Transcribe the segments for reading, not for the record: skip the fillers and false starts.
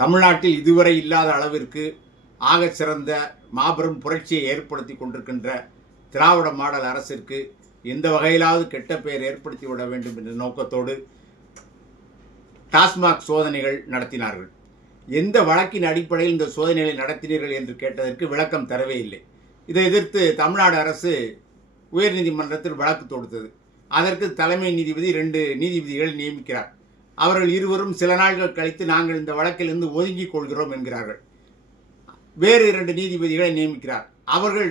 தமிழ்நாட்டில் இதுவரை இல்லாத அளவிற்கு ஆகச் சிறந்த மாபெரும் புரட்சியை ஏற்படுத்தி கொண்டிருக்கின்ற திராவிட மாடல் அரசிற்கு எந்த வகையிலாவது கெட்ட பெயர் ஏற்படுத்திவிட வேண்டும் என்ற நோக்கத்தோடு டாஸ்மாக் சோதனைகள் நடத்தினார்கள். எந்த வழக்கின் அடிப்படையில் இந்த சோதனைகளை நடத்தினீர்கள் என்று கேட்டதற்கு விளக்கம் தரவே இல்லை. இதை எதிர்த்து தமிழ்நாடு அரசு உயர்நீதிமன்றத்தில் வழக்கு தொடுத்தது. அதற்கு தலைமை நீதிபதி 2 நீதிபதிகள் நியமிக்கிறார். அவர்கள் இருவரும் சில நாட்கள் கழித்து நாங்கள் இந்த வழக்கிலிருந்து ஒதுங்கிக் கொள்கிறோம் என்கிறார்கள். வேறு 2 நீதிபதிகளை நியமிக்கிறார். அவர்கள்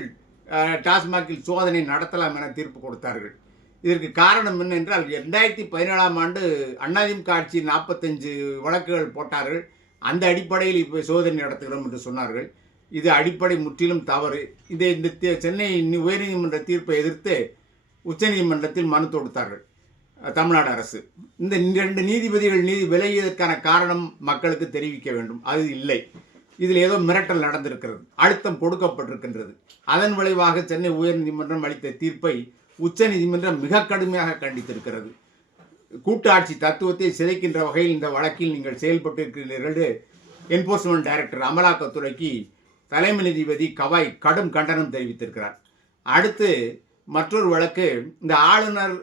டாஸ்மாகில் சோதனை நடத்தலாம் என தீர்ப்பு கொடுத்தார்கள். இதற்கு காரணம் என்னென்றால் 2017ஆம் ஆண்டு அதிமுக ஆட்சி 45 வழக்குகள் போட்டார்கள். அந்த அடிப்படையில் இப்போ சோதனை நடத்துகிறோம் என்று சொன்னார்கள். இது அடிப்படை முற்றிலும் தவறு. இந்த சென்னை உயர்நீதிமன்ற தீர்ப்பை எதிர்த்து உச்சநீதிமன்றத்தில் மனு தொடுத்தார்கள் தமிழ்நாடு அரசு. இந்த 2 நீதிபதிகள் விலகியதற்கான காரணம் மக்களுக்கு தெரிவிக்க வேண்டும். அது இல்லை. இதில் ஏதோ மிரட்டல் நடந்திருக்கிறது, அழுத்தம் கொடுக்கப்பட்டிருக்கின்றது. அதன் விளைவாக சென்னை உயர்நீதிமன்றம் அளித்த தீர்ப்பை உச்சநீதிமன்றம் மிக கடுமையாக கண்டித்திருக்கிறது. கூட்டாட்சி தத்துவத்தை சிதைக்கின்ற வகையில் இந்த வழக்கில் நீங்கள் செயல்பட்டிருக்கிறீர்கள். என்போர்ஸ்மெண்ட் டைரக்டர் அமலாக்கத்துறைக்கு தலைமை நீதிபதி கவாய் கடும் கண்டனம் தெரிவித்திருக்கிறார். அடுத்து மற்றொரு வழக்கு, இந்த ஆளுநர்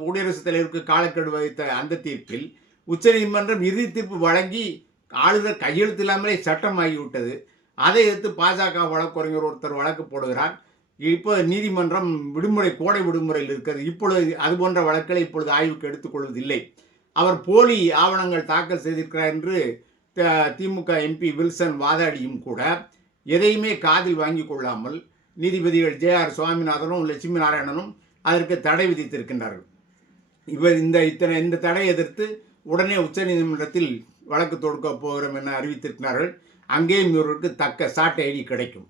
குடியரசுத் தலைவருக்கு காலக்கெடு வகித்த அந்த தீர்ப்பில் உச்சநீதிமன்றம் இறுதி தீர்ப்பு வழங்கி ஆளுநர் கையெழுத்து இல்லாமலே சட்டமாகிவிட்டது. அதை எதிர்த்து பாஜக வழக்கறிஞர் ஒருத்தர் வழக்கு போடுகிறார். இப்போ நீதிமன்றம் கோடை விடுமுறையில் இருக்கிறது. இப்பொழுது அதுபோன்ற வழக்குகளை இப்பொழுது ஆய்வுக்கு எடுத்துக்கொள்வதில்லை. அவர் போலி ஆவணங்கள் தாக்கல் செய்திருக்கிறார் என்று திமுக எம்பி வில்சன் வாதாடியும் கூட எதையுமே காதில் வாங்கி கொள்ளாமல் நீதிபதிகள் JR சுவாமிநாதனும் லட்சுமி நாராயணனும் அதற்கு தடை விதித்திருக்கின்றார்கள். இவர் இந்த தடை எதிர்த்து உடனே உச்சநீதிமன்றத்தில் வழக்கு தொடுக்க போகிறோம் என அறிவித்திருக்கிறார்கள். அங்கேயும் இவர்களுக்கு தக்க சாட்டை அடி கிடைக்கும்.